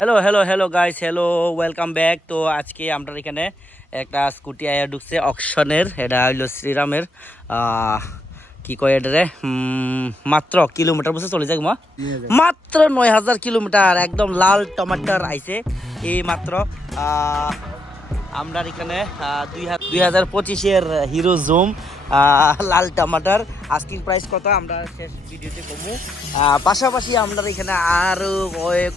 Hello hello hello guys, hello, welcome back. তো আজকে আমরা এখানে একটা স্কুটি আয়া ঢুকছে অকশনের। এটা হইলো শ্রীরামের কি কয় এটারে, মাত্র কিলোমিটার বসে চলে যাক মাত্র 9,000 কিলোমিটার। একদম লাল টমাটার আইছে এই মাত্র। আমরা এখানে 2025-এর হিরো জুম লাল টমাটার আস্কিং প্রাইস কত আমরা শেষ ভিডিওতে কমু। পাশাপাশি আমরা এখানে আরও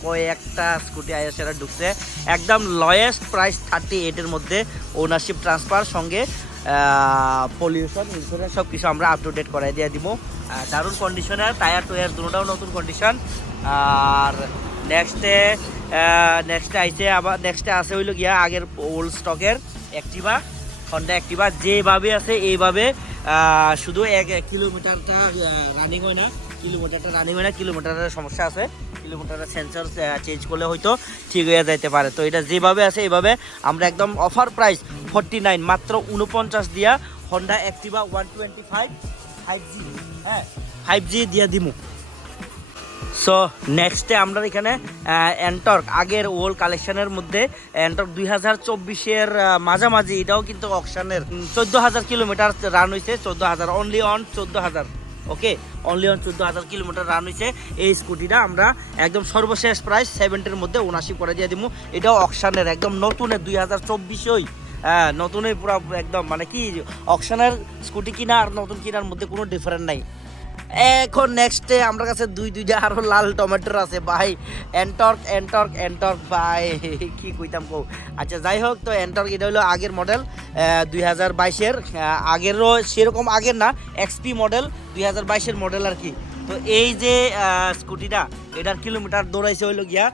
কয়েকটা স্কুটি আইএসএরা ঢুকছে। একদম লয়েস্ট প্রাইস 38-এর মধ্যে, ওনারশিপ ট্রান্সফার সঙ্গে পলিউশন ইন্স্যুরেন্স সব কিছু আমরা আপ টু ডেট করাই দিয়ে দিব। দারুণ কন্ডিশনের, টায়ার টুয়ার দুটোটাও নতুন কন্ডিশন। আর নেক্সটে আইছে, আবার নেক্সটে আছে হইলো গিয়া আগের ওল্ড স্টকের অ্যাক্টিভা, হন্ডা অ্যাক্টিভা যেভাবে আছে এইভাবে। শুধু এক কিলোমিটারটা রানিং হয় না, কিলোমিটারের সমস্যা আছে। কিলোমিটারের সেন্সর চেঞ্জ করলে হয়তো ঠিক হয়ে যাইতে পারে। তো এটা যেভাবে আছে এইভাবে আমরা একদম অফার প্রাইস 49, মাত্র 49 দিয়া হন্ডা অ্যাক্টিভা 125 5G, হ্যাঁ 5G দিয়া দিমু। সো নেক্সটে আমরা এখানে এন্টর্ক আগের ওল্ড কালেকশনের মধ্যে এন্টর্ক 2024-এর মাঝামাঝি, এটাও কিন্তু অকশনের 14,000 কিলোমিটার রান হয়েছে। 14,000 only on 14,000, okay, only on 14,000 kilometre run হয়েছে। এই স্কুটিটা আমরা একদম সর্বশেষ প্রাইস 70-এর মধ্যে ওনারশিপ করে দিয়ে দিব। এটাও অকশনের একদম নতুনের 2024-ওই, নতুনই পুরো একদম, মানে কি অকশনের স্কুটি কিনা আর নতুন কিনার মধ্যে কোনো ডিফারেন্ট নাই। এখন নেক্সটে আমার কাছে দুইটা আরো লাল টমেটোর আছে ভাই। এন্টর্ক ভাই, কি কইতাম কো। আচ্ছা যাই হোক, তো এন্টর্ক এটা হলো আগের মডেল 2022-এর, আগেরও সেরকম আগের না, এক্সপি মডেল 2022-এর মডেল আর কি। তো এই যে স্কুটিটা, এটার কিলোমিটার দৌড়াইছে হইলো গিয়া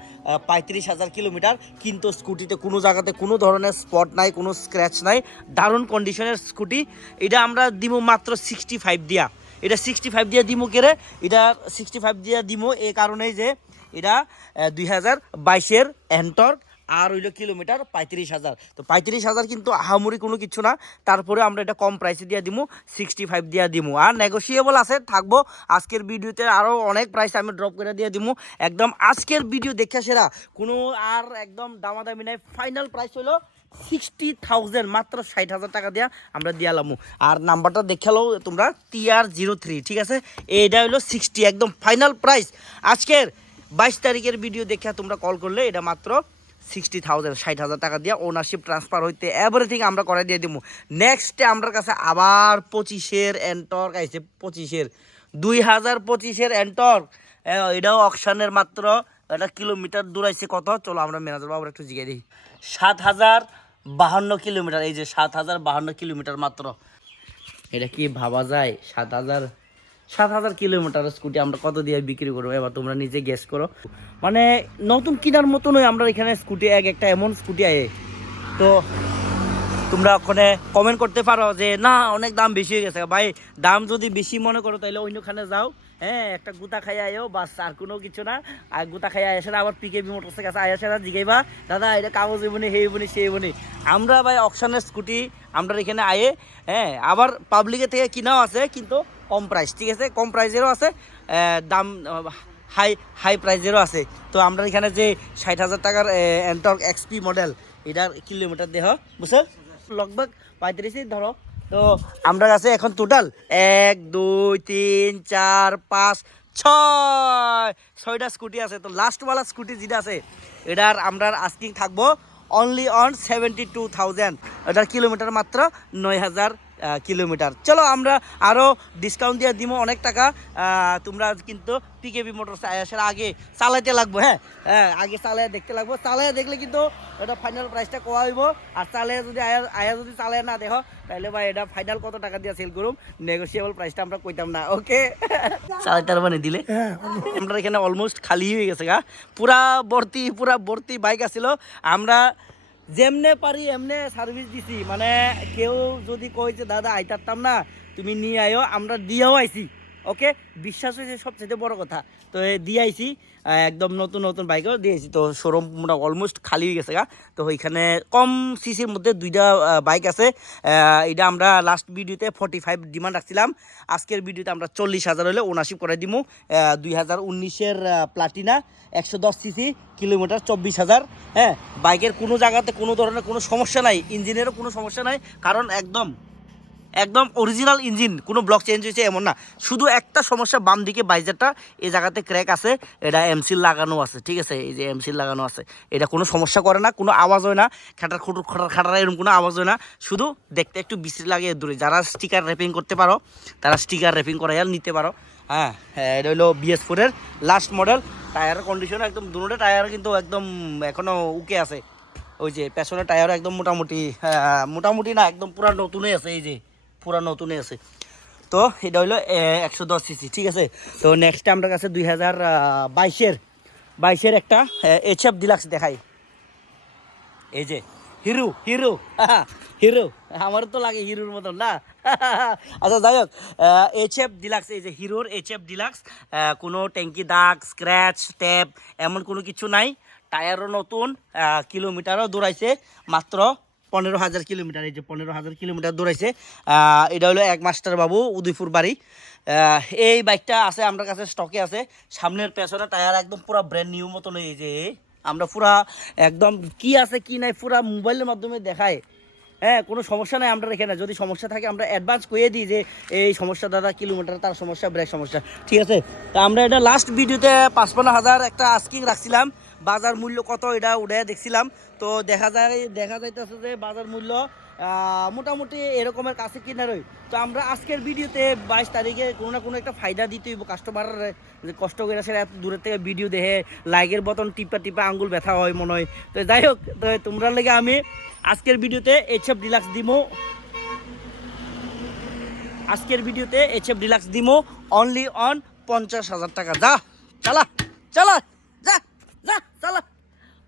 35,000 কিলোমিটার, কিন্তু স্কুটিতে কোনো জায়গাতে কোনো ধরনের স্পট নাই, কোনো স্ক্র্যাচ নাই, দারুণ কন্ডিশনের স্কুটি। এটা আমরা দিব মাত্র 65 দিয়া। এটা 65 দিয়ে দিমু কেরে, এটা 65 দিয়ে দিমু এই কারণেই যে এটা 2022-এর এন্টর্ক, আর হইলো কিলোমিটার 35,000। তো 35,000 কিন্তু আহামরি কোনো কিছু না, তারপরে আমরা এটা কম প্রাইসে দিয়ে দিমু, 65 দিয়ে দিমু। আর নেগোসিয়েবল আছে, থাকবো আজকের ভিডিওতে আরও অনেক প্রাইস আমি ড্রপ করে দিয়ে দিমু। একদম আজকের ভিডিও দেখে সেরা, কোনো আর একদম দামাদামি নাই। ফাইনাল প্রাইস হলো 60,000, মাত্র 60,000 টাকা দিয়া আমরা দিয়ালামু। আর নাম্বারটা দেখালো তোমরা TR03, ঠিক আছে। এইটা হলো 60, একদম ফাইনাল প্রাইস। আজকের 22 তারিখের ভিডিও দেখে তোমরা কল করলে এটা মাত্র 60,000, 60,000 টাকা দিয়া ওনারশিপ ট্রান্সফার হইতে এভরিথিং আমরা করে দিয়ে দিব। নেক্সটে আমার কাছে আবার 25-এর এন্টর্ক আইছে, 2025-এর এন্টর্ক, এটাও অকশনের। মাত্র এটা কিলোমিটার দূরাইছে কত, চলো আমরা ম্যানেজার বাবুর একটু জিজ্ঞাসা দিই। 7,052 কিলোমিটার, এই যে 7,052 কিলোমিটার মাত্র। এটা কি ভাবা যায়? 7,000 কিলোমিটার স্কুটি আমরা কত দিয়ে বিক্রি করবো, এবার তোমরা নিজে গেস করো। মানে নতুন কেনার মতনই আমরা এখানে স্কুটি, একটা এমন স্কুটি আয়ে। তো তোমরা ওখানে কমেন্ট করতে পারো যে না অনেক দাম বেশি হয়ে গেছে। ভাই দাম যদি বেশি মনে করো তাহলে অন্যখানে যাও, হ্যাঁ, একটা গুতা খাই আয়ো, বাস, আর কোনো কিছু না। আর গুতা খাই আয়সে আবার পিকেবি মোটরসের কাছে আয়সে জিগাইবা দাদা এটা কাগজ বনি, হেই বনি, সেই বনি। আমরা ভাই অকশনের স্কুটি আমরা এখানে আয়ে, হ্যাঁ, আবার পাবলিকের থেকে কিনাও আছে, কিন্তু কম প্রাইস, ঠিক আছে, কম প্রাইসেরও আছে, দাম হাই প্রাইসেরও আছে। তো আমরা এখানে যে 60,000 টাকার এন্টর্ক এক্সপি মডেল, এটার কিলোমিটার দেহ বুঝছো লগভগ 35 ধরো। তো আমরা কাছে এখন টোটাল 1 2 3 4 5 6টা স্কুটি আছে। তো লাস্টওয়ালা স্কুটি যেটা আছে এটার আমরা আস্কিং থাকবো অনলি অন 72,000, এটার কিলোমিটার মাত্র 9,000 কিলোমিটার। চলো আমরা আরও ডিসকাউন্ট দিয়ে দিব অনেক টাকা। তোমরা কিন্তু পিকেবি মোটরস আসার আগে চালাইতে লাগবো, হ্যাঁ হ্যাঁ, আগে চালায় দেখতে লাগবো। চালায় দেখলে কিন্তু এটা ফাইনাল প্রাইসটা কোয়া হইব। আর চালায় যদি আয়া যদি চালায় না দেখো তাহলে ভাই এটা ফাইনাল কত টাকা দিয়ে সেল করুম, নেগোসিয়েবল প্রাইসটা আমরা কইতাম না, ওকে। চালাইটার মানে দিলে আমরা এখানে অলমোস্ট খালি হয়ে গেছে গা, পুরা ভর্তি বাইক আছিল। আমরা যেমনে পারি এমনে সার্ভিস দিছি, মানে কেউ যদি কই যে দাদা আইতারতাম না তুমি নিয়ে আয়ো, আমরা দিয়েও আইছি, ওকে, বিশ্বাস হয়েছে সবচেয়ে বড় কথা। তো দিয়ে আইছি একদম নতুন নতুন বাইকও দিয়েছি। তো শোরুম মোটা অলমোস্ট খালি হয়ে গেছে গা। তো ওইখানে কম সিসির মধ্যে দুইটা বাইক আছে। এটা আমরা লাস্ট ভিডিওতে 45 ডিমান্ড রাখছিলাম, আজকের ভিডিওতে আমরা 40,000 হলে ওনারশিপ করে দিব। 2019-এর প্লাটিনা 110 সিসি, কিলোমিটার 24,000। হ্যাঁ, বাইকের কোনো জায়গাতে কোনো ধরনের কোনো সমস্যা নাই, ইঞ্জিনেরও কোনো সমস্যা নাই, কারণ একদম একদম অরিজিনাল ইঞ্জিন, কোনো ব্লক চেঞ্জ হয়েছে এমন না। শুধু একটা সমস্যা, বাম দিকে বাইজারটা এই জায়গাতে ক্র্যাক আছে, এটা এমসিল লাগানো আছে, ঠিক আছে, এই যে এমসিল লাগানো আছে, এটা কোনো সমস্যা করে না, কোনো আওয়াজ হয় না, খাটার খুটুর খাটার খাটার এরকম কোনো আওয়াজ হয় না, শুধু দেখতে একটু বিশ্রী লাগে দূরে। যারা স্টিকার র্যাপিং করতে পারো তারা স্টিকার র্যাপিং করাইয়া নিতে পারো। হ্যাঁ, এটা হলো BS4-এর লাস্ট মডেল। টায়ারের কন্ডিশন একদম, দুটো টায়ার কিন্তু একদম এখনও উকে আছে। ওই যে পেছনের টায়ার একদম মোটামুটি, মোটামুটি না, একদম পুরা নতুনই আছে, এই যে পুরা নতুনই আছে। তো এটা হলো 110 সিসি, ঠিক আছে। তো নেক্সট আমার কাছে 2022-এর একটা HF ডিলাক্স দেখাই। এই যে হিরো হিরো হিরো, আমার তো লাগে হিরোর মতন না। আচ্ছা, যাই হোক, HF ডিলাক্স, এই যে হিরোর HF ডিলাক্স, কোনো ট্যাঙ্কি দাগ, স্ক্র্যাচ, ট্যাপ এমন কোনো কিছু নাই। টায়ারও নতুন, কিলোমিটারও দৌড়াইছে মাত্র 15,000 কিলোমিটার। এই যে 15,000 কিলোমিটার দৌড়াইছে। এটা হলো এক মাস্টার বাবু, উদয়পুর বাড়ি। এই বাইকটা আছে আমার কাছে, স্টকে আছে। সামনের পেছনে টায়ার একদম পুরো ব্র্যান্ড নিউ মতন। এই যে আমরা পুরা একদম কি আছে কি নাই পুরা মোবাইলের মাধ্যমে দেখায়। হ্যাঁ, কোনো সমস্যা নাই আমরা এখানে। যদি সমস্যা থাকে আমরা অ্যাডভান্স কইয়ে দিই যে এই সমস্যা দাদা, কিলোমিটার তার সমস্যা, ব্রেক সমস্যা, ঠিক আছে। তা আমরা এটা লাস্ট ভিডিওতে 55,000 একটা আস্কিং রাখছিলাম, বাজার মূল্য কত এটা উঠে দেখছিলাম। তো দেখা যাইতেছে যে বাজার মূল্য মোটামুটি এরকমের কাছে কিনারই। তো আমরা আজকের ভিডিওতে 22 তারিখে কোনো না কোনো একটা ফায়দা দিতে হইব কাস্টমার, যে কষ্ট করে সেটা এত দূরের থেকে ভিডিও দেখে লাইকের বটন টিপা টিপা আঙ্গুল ব্যথা হয় মনে হয়। তো যাই হোক, তো তোমরা লেগে আমি আজকের ভিডিওতে HF ডিলাক্স দিমো, অনলি অন 50,000 টাকা। যা চালা চালা, যা যা চালা,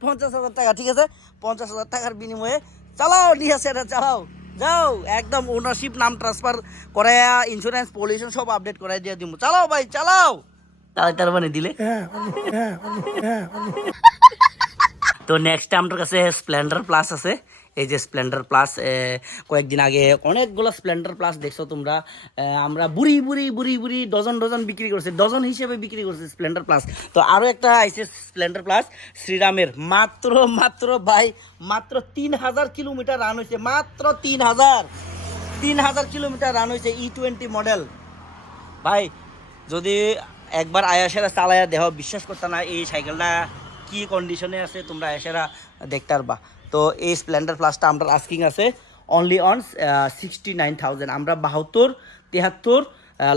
50,000 টাকা, ঠিক আছে। 50,000 টাকার বিনিময়ে চালাও, নিয়ে আসে এটা চালাও, যাও একদম ওনারশিপ, নাম ট্রান্সফার করাইয়া, ইন্স্যুরেন্স পলিউশন সব আপডেট করাই দিয়ে দিব। চালাও ভাই চালাও, তার মানে দিলে। তো নেক্সট আমার কাছে স্প্লেন্ডার প্লাস আছে। এই যে স্প্লেন্ডার প্লাস, কয়েকদিন আগে অনেকগুলো স্প্লেন্ডার প্লাস দেখছো তোমরা। আমরা বুড়ি ডজন বিক্রি করছি, ডজন হিসেবে বিক্রি করছি স্প্লেন্ডার প্লাস। তো আরও একটা আইছে স্প্লেন্ডার প্লাস শ্রীরামের, মাত্র ভাই মাত্র 3,000 কিলোমিটার রান হয়েছে, মাত্র 3,000 কিলোমিটার রান হয়েছে, E20 মডেল। ভাই যদি একবার আয়াসেরা চালাইয়া দেহ, বিশ্বাস করতে না এই সাইকেলটা কি কন্ডিশনে আছে, তোমরা আয়াসেরা দেখতে পারবা। তো এই স্প্লেন্ডার প্লাসটা আমরা আস্কিং আছে অনলি অন 69,000। আমরা 72, 73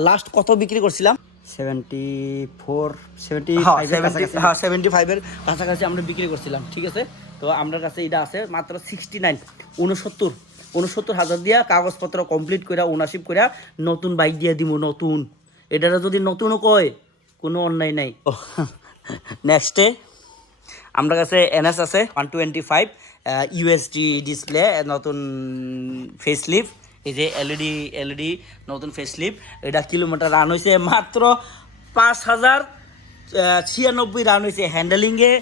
লাস্ট কত বিক্রি করছিলাম? 75-এর কাছাকাছি আমরা বিক্রি করছিলাম, ঠিক আছে। তো আমার কাছে এটা আছে মাত্র 69, 69,000 দিয়া কাগজপত্র কমপ্লিট করে ওনারশিপ করে নতুন বাইক দিয়ে দিব, নতুন। এটারা যদি নতুনও কয় কোনো অন্যায় নাই। নেক্সটে আমার কাছে NS আছে 125 USD ডিসপ্লে, নতুন ফেসলিফট। এই যে এলইডি নতুন ফেসলিফট। এটা কিলোমিটার রান হয়েছে মাত্র 5,096 রান হয়েছে। হ্যান্ডেলিংয়ে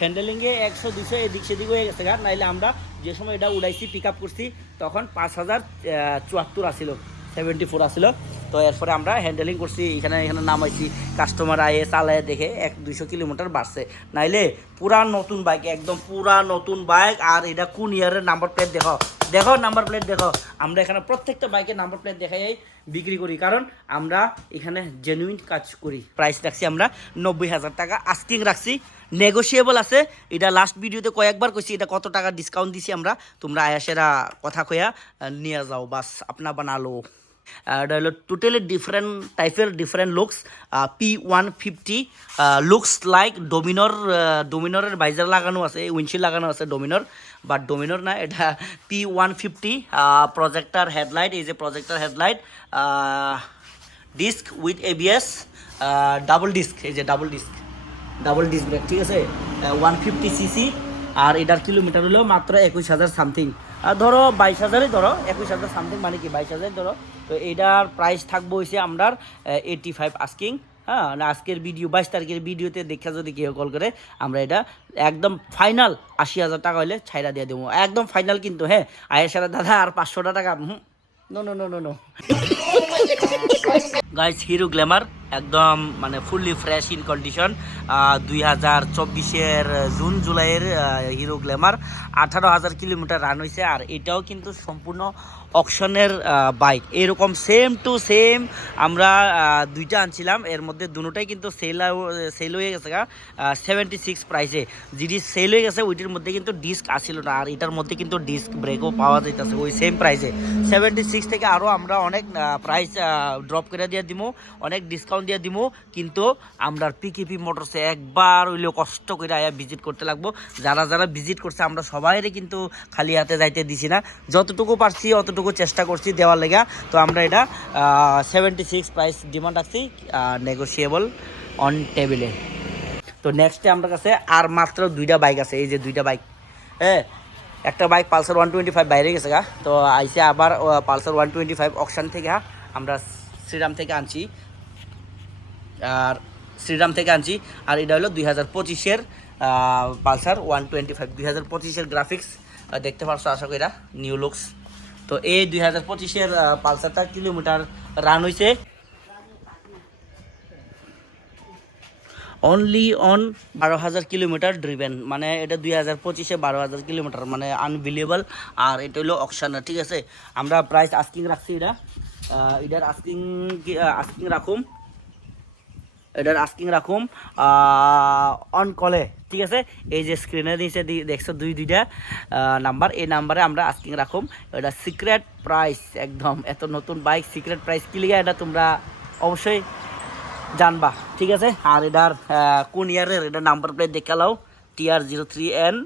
100-200 এদিক সেদিক হয়ে গেছে। নাইলে আমরা যে সময় এটা উড়াইছি, পিক আপ করছি, তখন 5,074 আসিল, 74 আসিল। তো এরপরে আমরা হ্যান্ডেলিং করছি, এখানে নামাইছি, কাস্টমার আয়ে চালায় দেখে 100-200 কিলোমিটার বাড়ছে। নাইলে পুরা নতুন বাইক, একদম পুরা নতুন বাইক। আর এটা কোন ইয়ারের নাম্বার প্লেট দেখো, নাম্বার প্লেট দেখো। আমরা এখানে প্রত্যেকটা বাইকের নাম্বার প্লেট দেখাই বিক্রি করি, কারণ আমরা এখানে জেনুইন কাজ করি। প্রাইস রাখছি আমরা 90,000 টাকা, আস্কিং রাখছি, নেগোসিয়েবল আছে। এটা লাস্ট ভিডিওতে কয়েকবার কইছি এটা কত টাকা ডিসকাউন্ট দিছি আমরা, তোমরা আয়াসেরা কথা কইয়া নিয়ে যাও, বাস আপনা বানালো। এটা হলো টোটালি ডিফারেন্ট টাইপের, different looks. P150 looks like ডোমিনরের বাইজার লাগানো আছে, উইন্ডশিল্ড লাগানো আছে ডোমিনর, বাট ডোমিনর না, এটা P150 প্রজেক্টার হেডলাইট। এই যে projector headlight, disk with ABS, double disc, এই যে ডাবল ডিস্ক ব্রেক, ঠিক আছে। 150 সিসি, আর এটার কিলোমিটার হলো মাত্র 21,000 সামথিং। ধরো 22,000-ই ধরো, 21,000 সামথিং, মানে কি 22,000 ধরো। তো এইটার প্রাইস থাকবো হয়েছে আপনার 85 আস্কিং। হ্যাঁ, না আজকের ভিডিও 22 তারিখের ভিডিওতে দেখা যদি কেউ কল করে, আমরা এটা একদম ফাইনাল 80,000 টাকা হলে ছাইরা দিয়ে দেবো, একদম ফাইনাল কিন্তু। হ্যাঁ, আয়ের সাথে দাদা আর 500 টাকা, no no no no no. Guys, Hero Glamour একদম মানে ফুললি ফ্রেশ ইন কন্ডিশন, 2024-এর জুন জুলাইয়ের হিরো গ্ল্যামার, 18,000 কিলোমিটার রান হয়েছে। আর এটাও কিন্তু সম্পূর্ণ অকশনের বাইক, এরকম সেম টু সেম আমরা দুইটা আনছিলাম, এর মধ্যে দুটোটাই কিন্তু সেল হয়ে গেছে 76 প্রাইসে। যেটি সেল হয়ে গেছে ওইটির মধ্যে কিন্তু ডিস্ক আসছিল না, আর এটার মধ্যে কিন্তু ডিস্ক ব্রেকও পাওয়া যাইতেছে ওই সেম প্রাইসে। 76 থেকে আরও আমরা অনেক প্রাইস ড্রপ করে দিয়ে দিব, অনেক ডিসকাউন্ট দিয়ে দিব, কিন্তু আমরা পিকেপি মোটরসে একবার হইলেও কষ্ট করে আয়া ভিজিট করতে লাগবো। যারা যারা ভিজিট করছে আমরা সবাইরে কিন্তু খালি হাতে যাইতে দিছি না, যতটুকু পারছি অতটুকু চেষ্টা করছি দেওয়ার লেগা। তো আমরা এটা 76 প্রাইস ডিমান্ড রাখছি, নেগোসিয়েবল অন টেবিলে। তো নেক্সটে আমার কাছে আর মাত্র দুইটা বাইক আছে, এই যে দুইটা বাইক। হ্যাঁ, একটা বাইক পালসার 125 বাইরে গেছে আইসে আবার পালসার 125 অকশন থেকে আমরা শ্রীরাম থেকে আনছি, আর এটা হলো 2025-এর পালসার 125, 2025-এর গ্রাফিক্স দেখতে পারছো আশা করি, নিউ লুকস। তো এই 2025-এর পালসারটা কিলোমিটার রান হয়েছে অনলি অন 12,000 কিলোমিটার ড্রিভেন, মানে এটা 2025-এ 12,000 কিলোমিটার, মানে আনবিলিয়েবল। আর এটা হলো অকশন, ঠিক আছে। আমরা প্রাইস আস্কিং রাখছি, এটার আস্কিং রাখুম অন কলে, ঠিক আছে। এই যে স্ক্রিনে দিয়েছে দেখছো দুইটা নাম্বার, এই নাম্বারে আমরা আস্কিং রাখুম। এটা সিক্রেট প্রাইস, একদম এত নতুন বাইক সিক্রেট প্রাইস কি লিগা এটা তোমরা অবশ্যই জানবা, ঠিক আছে। আর এটার কোন ইয়ারের এটা নাম্বার প্লেট দেখালাও, TR03N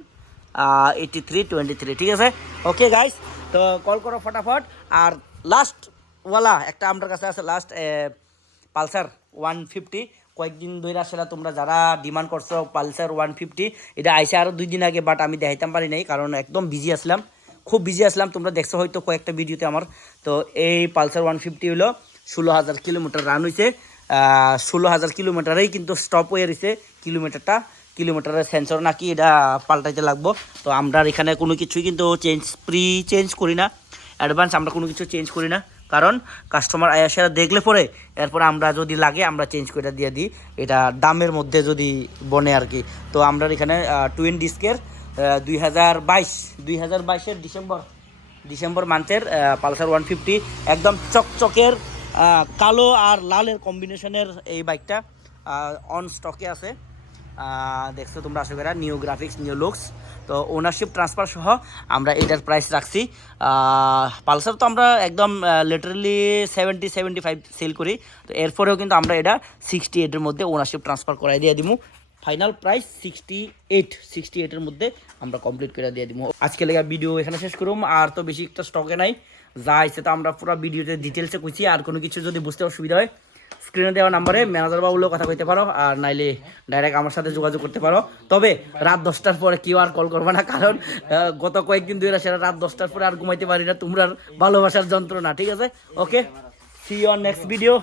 8323, ঠিক আছে। ওকে গাইস, তো কল করো ফটাফট। আর লাস্ট ওয়ালা একটা আমার কাছে আছে, লাস্ট পালসার 150, কয়েকদিন ধরে আসলে তোমরা যারা ডিমান্ড করছো পালসার 150, এটা আইসে আরও 2 দিন আগে, বাট আমি দেখাইতাম পারি নাই কারণ একদম বিজি আসলাম, খুব বিজি আসলাম। তোমরা দেখছো হয়তো কয়েকটা ভিডিওতে আমার। তো এই পালসার 150 হলো 16,000 কিলোমিটার রান হয়েছে, 16,000 কিলোমিটারেই কিন্তু স্টপ হয়ে রয়েছে। কিলোমিটারের সেন্সর নাকি এটা পাল্টাইতে লাগবো। তো আমরা এখানে কোনো কিছুই কিন্তু চেঞ্জ করি না, অ্যাডভান্স আমরা কোনো কিছু চেঞ্জ করি না, কারণ কাস্টমার আয়াসেরা দেখলে পরে এরপর আমরা যদি লাগে আমরা চেঞ্জ করে দিয়ে দিই, এটা দামের মধ্যে যদি বনে আর কি। তো আমরা এখানে টুইন ডিস্কের 2022-এর ডিসেম্বর মান্থের পালসার 150, একদম চকচকের কালো আর লালের কম্বিনেশনের এই বাইকটা অন স্টকে আছে, দেখছো তোমরা আশা করি, নিউ গ্রাফিক্স নিউ লুকস। তো ওনারশিপ ট্রান্সফার সহ আমরা এটার প্রাইস রাখছি। পালসার তো আমরা একদম লিটারালি 70-75 সেল করি, তো এরপরেও কিন্তু আমরা এটা 68-এর মধ্যে ওনারশিপ ট্রান্সফার করাই দিয়ে দিব। ফাইনাল প্রাইস 68-এর মধ্যে আমরা কমপ্লিট করে দিয়ে দিব। আজকে লেগে ভিডিও এখানে শেষ করুম, আর তো বেশি একটা স্টকে নাই, যা আছে তো আমরা পুরো ভিডিওতে ডিটেলসে কইছি। আর কোনো কিছু যদি বুঝতে অসুবিধা হয় স্ক্রিনে দেওয়া নাম্বারে ম্যানেজার বাবুলেও কথা কইতে পারো, আর নাইলে ডাইরেক্ট আমার সাথে যোগাযোগ করতে পারো। তবে রাত 10টার পরে কেউ আর কল করবে না, কারণ গত কয়েকদিন ধরে সেটা রাত 10টার পরে আর ঘুমাইতে পারি না, তোমরা ভালোবাসার যন্ত্রণা, ঠিক আছে। Okay, see on next video,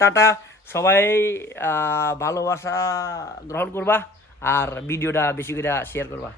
tata. সবাই ভালোবাসা গ্রহণ করবা আর ভিডিওটা বেশি করে শেয়ার করবা।